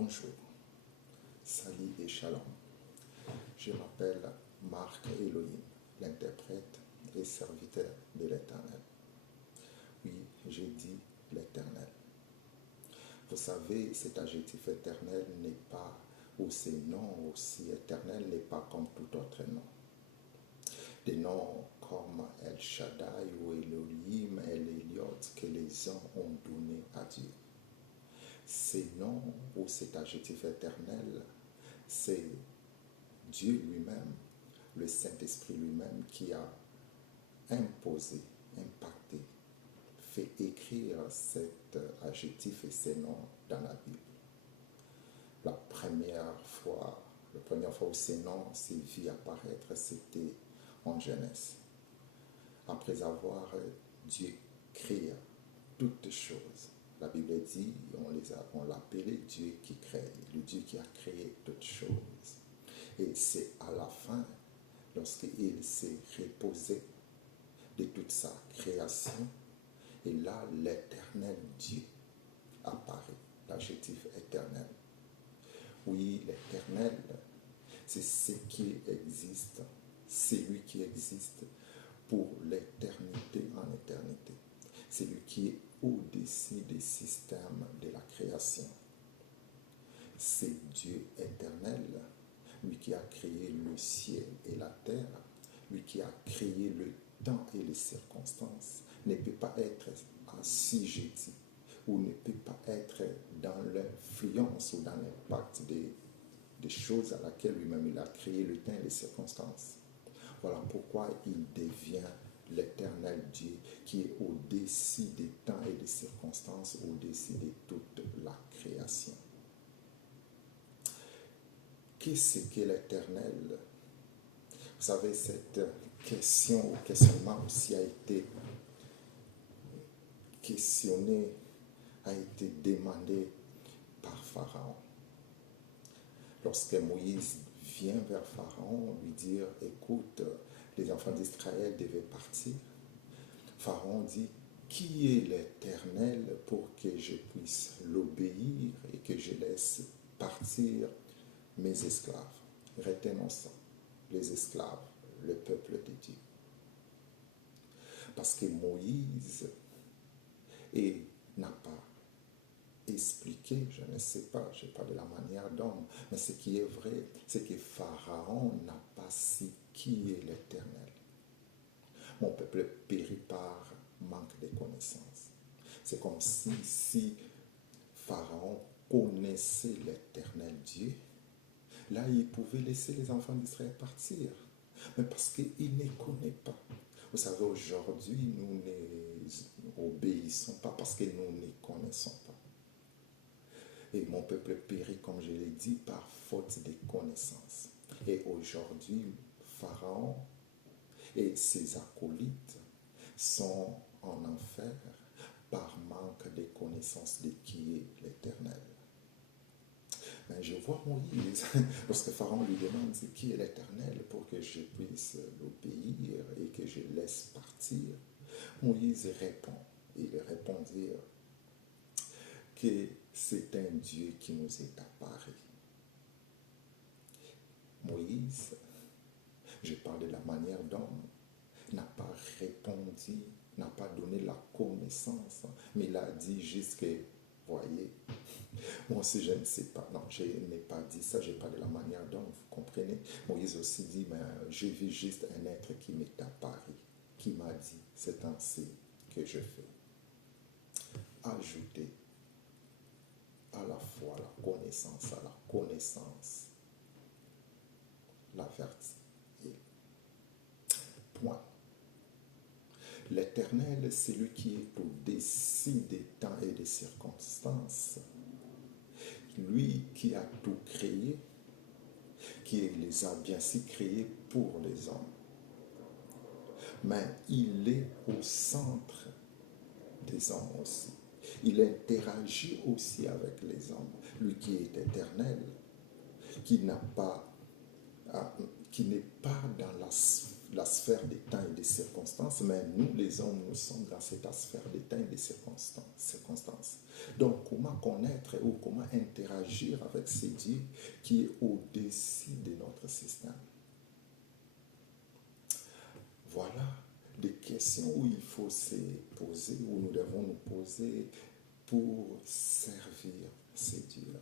Bonjour, salut et shalom. Je m'appelle Marc Elohim, l'interprète et serviteur de l'Éternel. Oui, j'ai dit l'Éternel. Vous savez, cet adjectif éternel n'est pas, ou ce nom aussi éternel n'est pas comme tout autre nom. Des noms comme El Shaddai ou Elohim et l'Eliot que les hommes ont donné à Dieu. Ces noms ou cet adjectif éternel, c'est Dieu lui-même, le Saint-Esprit lui-même qui a imposé, impacté, fait écrire cet adjectif et ces noms dans la Bible. La première fois où ces noms s'est vu apparaître, c'était en Genèse. Après avoir Dieu créé toutes choses, la Bible dit, on l'appelait Dieu qui crée, le Dieu qui a créé toutes choses. Et c'est à la fin, lorsqu'il s'est reposé de toute sa création, et là, l'éternel Dieu apparaît, l'adjectif éternel. Oui, l'éternel, c'est ce qui existe, c'est lui qui existe pour l'éternité en éternité. C'est lui qui est au-dessus des systèmes de la création. C'est Dieu éternel, lui qui a créé le ciel et la terre, lui qui a créé le temps et les circonstances, ne peut pas être assujetti ou ne peut pas être dans l'influence ou dans l'impact des choses à laquelle lui-même il a créé le temps et les circonstances. Voilà pourquoi il devient l'éternel Dieu qui est au-dessus des temps et des circonstances, au-dessus de toute la création. Qu'est-ce que l'éternel? Vous savez, cette question ou questionnement aussi a été questionné, a été demandé par Pharaon. Lorsque Moïse vient vers Pharaon lui dire, écoute, les enfants d'Israël devaient partir. Pharaon dit, qui est l'Éternel pour que je puisse l'obéir et que je laisse partir mes esclaves? Retenons ça, les esclaves, le peuple de Dieu. Parce que Moïse n'a pas expliqué, je ne sais pas, je parle de la manière d'homme, mais ce qui est vrai, c'est que Pharaon n'a pas su qui est l'Éternel. Mon peuple périt par manque de connaissances. C'est comme si Pharaon connaissait l'Éternel Dieu, là il pouvait laisser les enfants d'Israël partir. Mais parce qu'il ne connaît pas. Vous savez, aujourd'hui, nous n'obéissons pas parce que nous ne connaissons pas. Et mon peuple périt, comme je l'ai dit, par faute de connaissances. Et aujourd'hui, Pharaon et ses acolytes sont en enfer par manque de connaissances de qui est l'Éternel. Mais je vois Moïse, lorsque Pharaon lui demande qui est l'Éternel pour que je puisse l'obéir et que je laisse partir, Moïse répond. Il répond dire que c'est un Dieu qui nous est apparu. Moïse, je parle de la manière d'homme, n'a pas répondu, n'a pas donné la connaissance, mais il a dit juste que, voyez, moi aussi je ne sais pas. Non, je n'ai pas dit ça, je parle de la manière d'homme, vous comprenez. Moïse aussi dit, mais j'ai vu juste un être qui m'est apparu, qui m'a dit, c'est ainsi que je fais. Ajouter à la fois la connaissance, à la connaissance, la vertu. Point. L'Éternel, c'est lui qui est au-dessus des temps et des circonstances. Lui qui a tout créé, qui les a bien si créés pour les hommes. Mais il est au centre des hommes aussi. Il interagit aussi avec les hommes. Lui qui est éternel, qui n'est pas dans la sphère des temps et des circonstances, mais nous, les hommes, nous sommes dans cette sphère des temps et des circonstances. Donc, comment connaître ou comment interagir avec ce Dieu qui est au-dessus de notre système? Voilà des questions où il faut se poser, où nous devons nous poser pour servir ces dieux-là.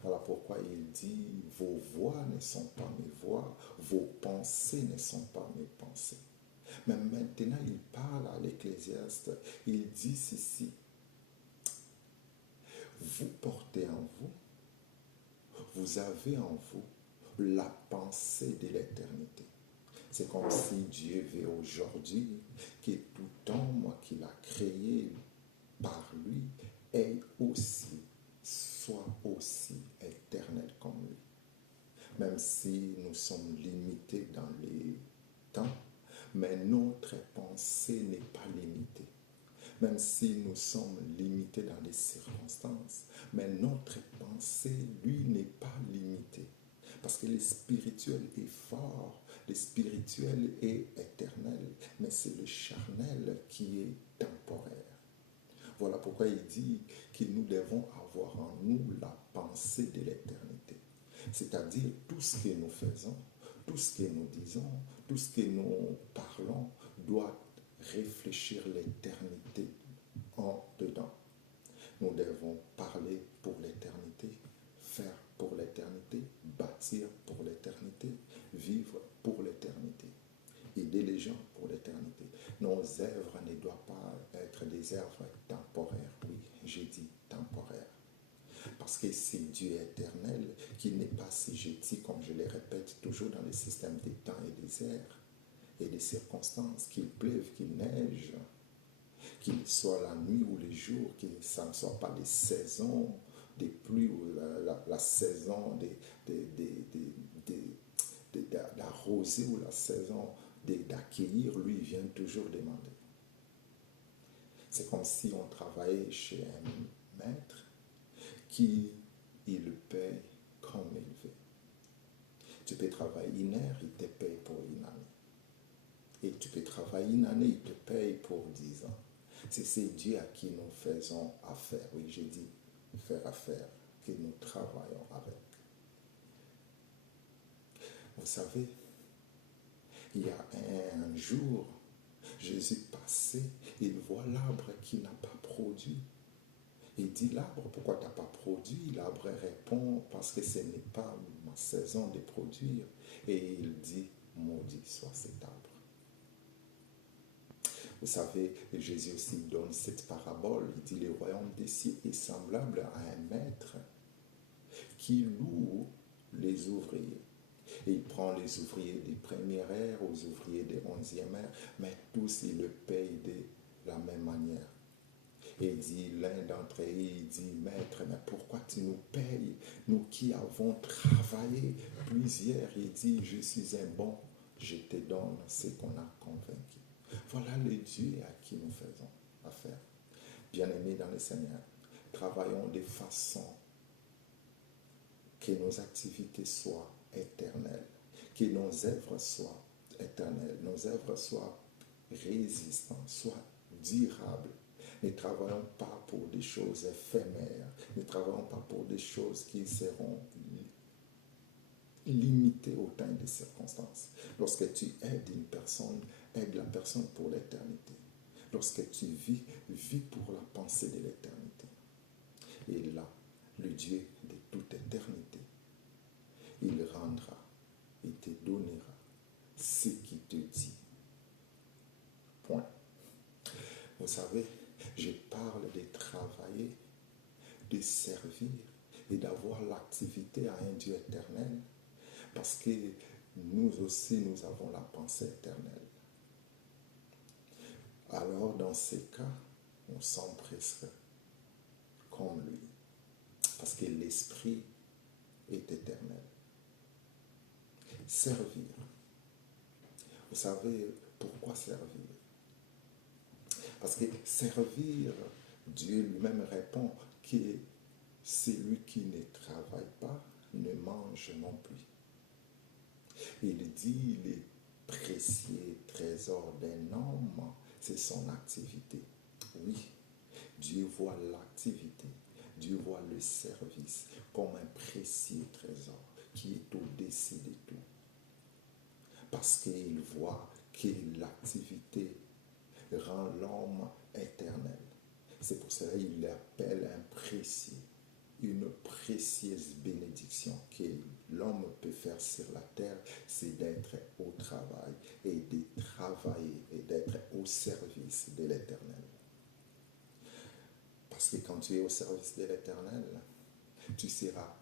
Voilà pourquoi il dit, vos voix ne sont pas mes voix, vos pensées ne sont pas mes pensées. Mais maintenant, il parle à l'Ecclésiaste, il dit ceci, vous portez en vous, vous avez en vous la pensée de l'éternité. C'est comme si Dieu veut aujourd'hui que tout homme qu'il a créé par lui soit aussi éternel comme lui. Même si nous sommes limités dans les temps, mais notre pensée n'est pas limitée. Même si nous sommes limités dans les circonstances, mais notre pensée, lui, n'est pas limitée. Parce que le spirituel est fort, le spirituel est éternel, mais c'est le charnel qui est temporaire. Voilà pourquoi il dit que nous devons avoir en nous la pensée de l'éternité. C'est-à-dire tout ce que nous faisons, tout ce que nous disons, tout ce que nous parlons doit réfléchir l'éternité en dedans. Nous devons parler pour l'éternité, faire pour l'éternité, bâtir pour l'éternité, vivre pour l'éternité, aider les gens pour l'éternité. Nos œuvres ne doivent pas être des œuvres temporaires. Oui, j'ai dit temporaires. Parce que c'est Dieu éternel qui n'est pas assujetti, comme je le répète toujours, dans le système des temps et des airs et des circonstances, qu'il pleuve, qu'il neige, qu'il soit la nuit ou le jour, que ça ne soit pas les saisons des pluies ou la saison d'arroser ou la saison d'accueillir, lui, il vient toujours demander. C'est comme si on travaillait chez un maître qui il paye comme il veut. Tu peux travailler une heure, il te paye pour une année. Et tu peux travailler une année, il te paye pour 10 ans. C'est Dieu à qui nous faisons affaire. Oui, j'ai dit faire affaire, que nous travaillons avec. Vous savez, il y a un jour, Jésus passait, il voit l'arbre qui n'a pas produit. Il dit, l'arbre, pourquoi tu n'as pas produit? L'arbre répond, parce que ce n'est pas ma saison de produire. Et il dit, maudit soit cet arbre. Vous savez, Jésus aussi donne cette parabole. Il dit, le royaume des cieux est semblable à un maître qui loue les ouvriers. Et il prend les ouvriers des premières heures aux ouvriers des 11e heures, mais tous, il le paye de la même manière. Et il dit, l'un d'entre eux, il dit, maître, mais pourquoi tu nous payes, nous qui avons travaillé plusieurs? Il dit, je suis un bon, je te donne ce qu'on a convaincu. Voilà le Dieu à qui nous faisons affaire. Bien-aimés dans le Seigneur, travaillons de façon que nos activités soient éternelles, que nos œuvres soient éternelles, nos œuvres soient résistantes, soient durables. Ne travaillons pas pour des choses éphémères, ne travaillons pas pour des choses qui seront limitées au temps des circonstances. Lorsque tu aides une personne, aide la personne pour l'éternité. Lorsque tu vis, vis pour la pensée de l'éternité. Et là, le Dieu de toute éternité, il rendra, il te donnera ce qu'il te dit. Point. Vous savez, je parle de travailler, de servir et d'avoir l'activité à un Dieu éternel parce que nous aussi, nous avons la pensée éternelle. Alors, dans ces cas, nous sommes presque comme lui parce que l'esprit est éternel. Servir. Vous savez pourquoi servir? Parce que servir, Dieu lui-même répond que celui qui ne travaille pas ne mange non plus. Il dit les précieux trésors d'un homme, c'est son activité. Oui, Dieu voit l'activité, Dieu voit le service comme un précieux trésor qui est au-dessus de tout. Parce qu'il voit que l'activité rend l'homme éternel. C'est pour cela qu'il l'appelle un précieux, une précieuse bénédiction que l'homme peut faire sur la terre, c'est d'être au travail et de travailler et d'être au service de l'Éternel. Parce que quand tu es au service de l'Éternel, tu seras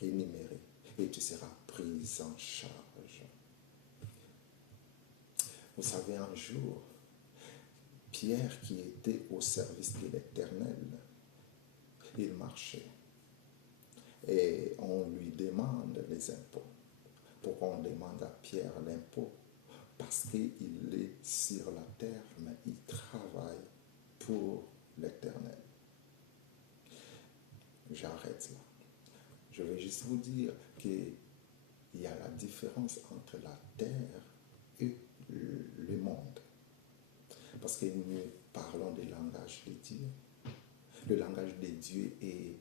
rémunéré et tu seras pris en charge. Vous savez, un jour, Pierre qui était au service de l'Éternel, il marchait. Et on lui demande les impôts. Pourquoi on demande à Pierre l'impôt? Parce qu'il est sur la terre, mais il travaille pour l'Éternel. J'arrête là. Je vais juste vous dire qu'il y a la différence entre la terre et le monde. Parce que nous parlons du langage de Dieu. Le langage de Dieu est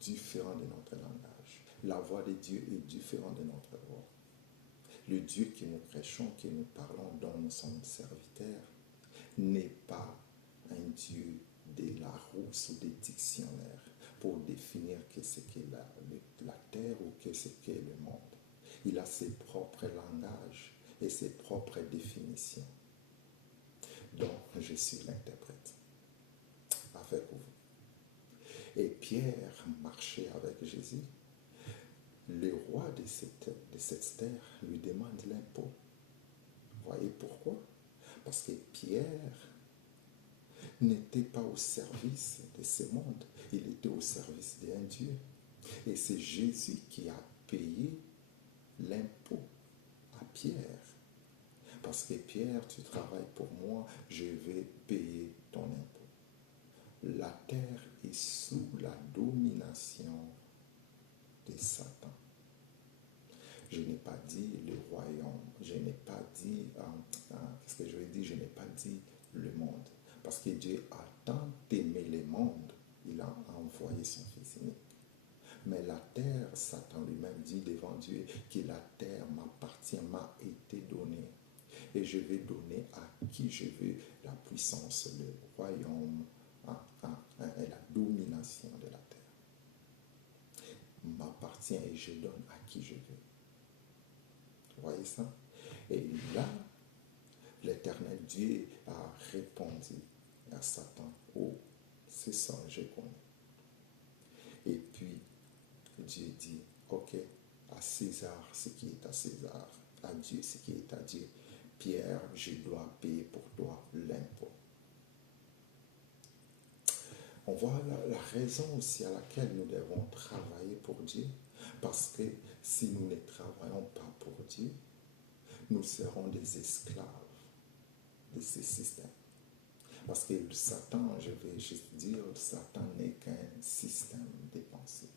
différent de notre langage. La voix de Dieu est différente de notre voix. Le Dieu que nous prêchons, que nous parlons, dont nous sommes serviteurs, n'est pas un Dieu de la rousse ou des dictionnaires pour définir ce qu'est la terre ou ce qu'est le monde. Il a ses propres langages et ses propres définitions. Donc, je suis l'interprète avec vous. Et Pierre marchait avec Jésus. Le roi de cette terre lui demande l'impôt. Voyez pourquoi? Parce que Pierre n'était pas au service de ce monde. Il était au service d'un Dieu. Et c'est Jésus qui a payé l'impôt à Pierre. Parce que Pierre, tu travailles pour moi, je vais payer ton impôt. La terre est sous la domination de Satan. Je n'ai pas dit le royaume, je n'ai pas dit, qu'est-ce que je vais dire, je n'ai pas dit le monde. Parce que Dieu a tant aimé le monde, il a envoyé son Fils unique. Mais la terre, Satan lui-même dit devant Dieu que la terre m'appartient, m'a été donnée. Et je vais donner à qui je veux la puissance, le royaume et la domination de la terre. M'appartient et je donne à qui je veux. Vous voyez ça? Et là, l'Éternel Dieu a répondu à Satan. Oh, c'est ça, je connais. Et puis, Dieu dit, ok, à César ce qui est à César, à Dieu ce qui est à Dieu. Pierre, je dois payer pour toi l'impôt. On voit la raison aussi à laquelle nous devons travailler pour Dieu. Parce que si nous ne travaillons pas pour Dieu, nous serons des esclaves de ce système. Parce que Satan, je vais juste dire, Satan n'est qu'un système de pensée.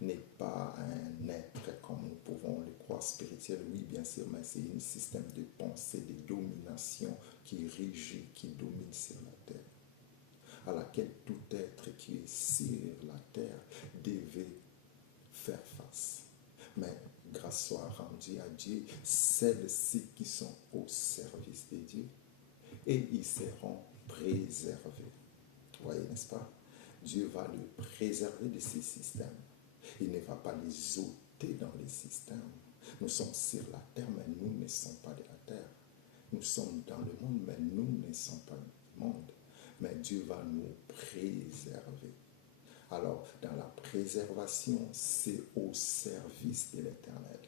N'est pas un être comme nous pouvons le croire spirituel, oui bien sûr, mais c'est un système de pensée, de domination qui régit, qui domine sur la terre, à laquelle tout être qui est sur la terre devait faire face. Mais grâce soit rendue à Dieu, celles-ci qui sont au service de Dieu, et ils seront préservés. Vous voyez, n'est-ce pas? Dieu va le préserver de ces systèmes. Il ne va pas les ôter dans les systèmes. Nous sommes sur la terre, mais nous ne sommes pas de la terre. Nous sommes dans le monde, mais nous ne sommes pas du monde. Mais Dieu va nous préserver. Alors, dans la préservation, c'est au service de l'Éternel.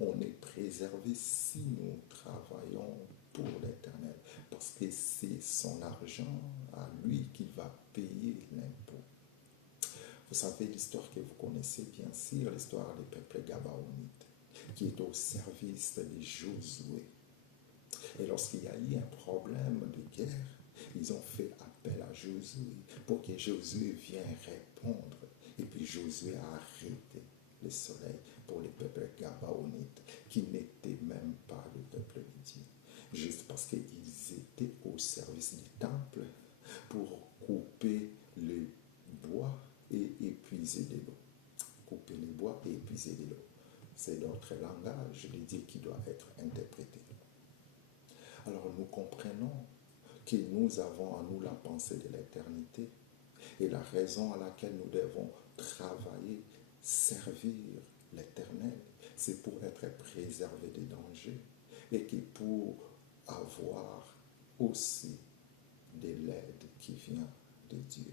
On est préservé si nous travaillons pour l'Éternel, parce que c'est son argent à lui qui va payer l'impôt. Vous savez l'histoire que vous connaissez bien sûr, l'histoire du peuple Gabaonite, qui est au service de Josué. Et lorsqu'il y a eu un problème de guerre, ils ont fait appel à Josué pour que Josué vienne répondre. Et puis Josué a arrêté le soleil pour le peuple Gabaonite, qui n'était même pas le peuple de Dieu. Juste parce qu'ils étaient au service du temple pour couper puiser de l'eau. Couper les bois et puiser de l'eau. C'est notre langage de Dieu qui doit être interprété. Alors nous comprenons que nous avons en nous la pensée de l'éternité et la raison à laquelle nous devons travailler, servir l'Éternel, c'est pour être préservé des dangers et que pour avoir aussi de l'aide qui vient de Dieu.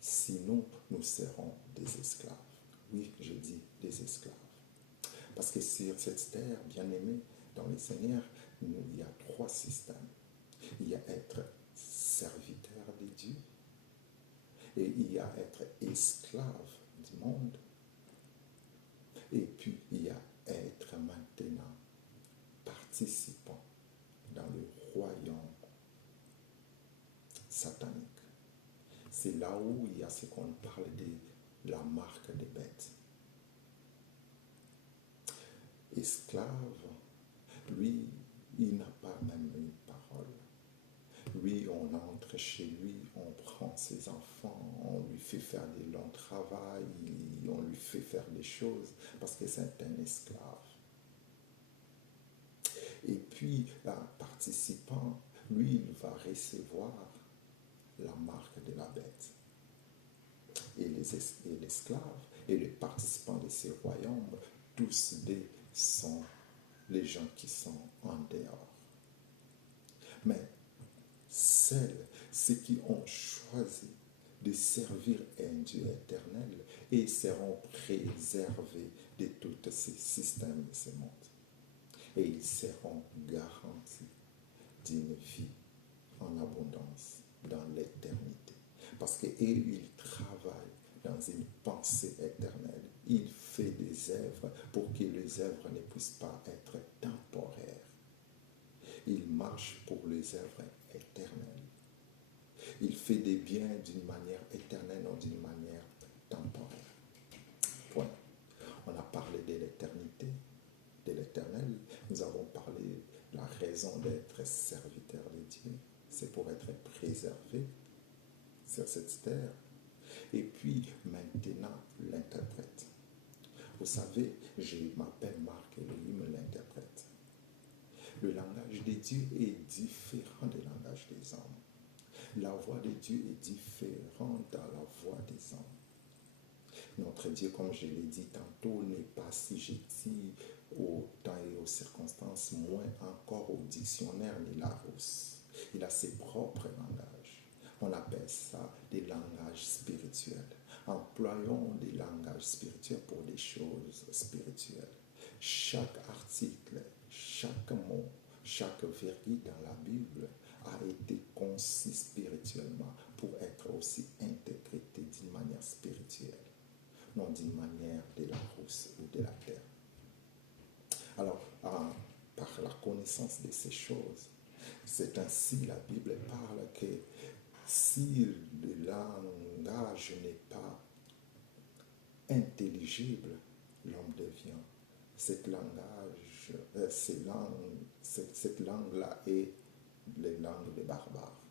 Sinon, nous serons des esclaves. Oui, je dis des esclaves. Parce que sur cette terre, bien-aimés, dans le Seigneur, il y a 3 systèmes. Il y a être serviteur de Dieu, et il y a être esclave du monde, et puis il y a être maintenant participant dans le royaume satanique. C'est là où il y a ce qu'on parle de la marque des bêtes. Esclave, lui, il n'a pas même une parole. Lui, on entre chez lui, on prend ses enfants, on lui fait faire des longs travaux, on lui fait faire des choses parce que c'est un esclave. Et puis, un participant, lui, il va recevoir la marque de la bête. Et l'esclave et les participants de ces royaumes, tous deux sont les gens qui sont en dehors. Mais ceux qui ont choisi de servir un Dieu éternel et seront préservés de tous ces systèmes de ce monde. Et ils seront garantis d'une vie en abondance dans l'éternité. Parce qu'eux, ils travaillent dans une pensée éternelle. Ils font des œuvres pour que les œuvres ne puissent pas être temporaires. Ils marchent pour les œuvres éternelles. Il fait des biens d'une manière éternelle, non d'une manière temporaire. Point. On a parlé de l'éternité, de l'éternel. Nous avons parlé de la raison d'être serviteur de Dieu. C'est pour être préservé sur cette terre. Et puis, maintenant, l'interprète. Vous savez, je m'appelle Marc Elohim, l'interprète. Le langage de Dieu est différent du langage des hommes. La voix de Dieu est différente dans la voix des hommes. Notre Dieu, comme je l'ai dit tantôt, n'est pas assujetti au temps et aux circonstances, moins encore au dictionnaire ni Larousse. Il a ses propres langages. On appelle ça des langages spirituels. Employons des langages spirituels pour des choses spirituelles. Chaque article, chaque mot, chaque virgule dans la Bible a été conçu spirituellement pour être aussi interprété d'une manière spirituelle, non d'une manière de la rousse ou de la terre. Alors, par la connaissance de ces choses, c'est ainsi la Bible parle que si le langage n'est pas intelligible, l'homme devient. Cette langue-là est la langue des barbares.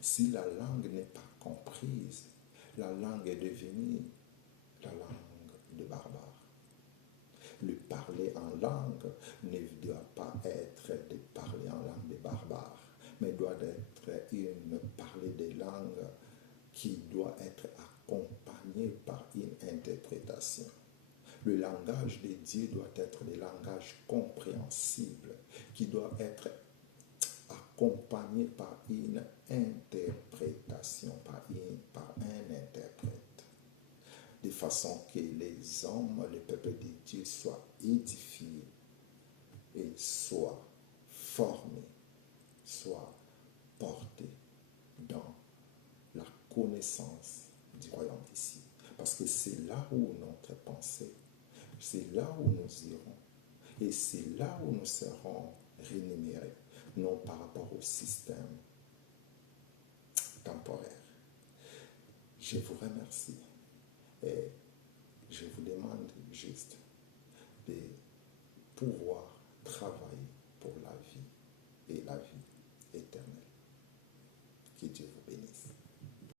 Si la langue n'est pas comprise, la langue est devenue la langue des barbares. Le parler en langue ne doit pas être de parler en langue des barbares, mais doit être parler des langues qui doit être accompagné par une interprétation. Le langage de Dieu doit être des langages compréhensibles, qui doit être accompagné par une interprétation, par un interprète, de façon que les hommes, le peuple de Dieu, soient édifiés et soient formés, soient portés dans la connaissance du royaume d'ici. Parce que c'est là où notre pensée, c'est là où nous irons. Et c'est là où nous serons rémunérés, non par rapport au système temporaire. Je vous remercie et je vous demande juste de pouvoir travailler pour la vie et la vie éternelle. Que Dieu vous bénisse.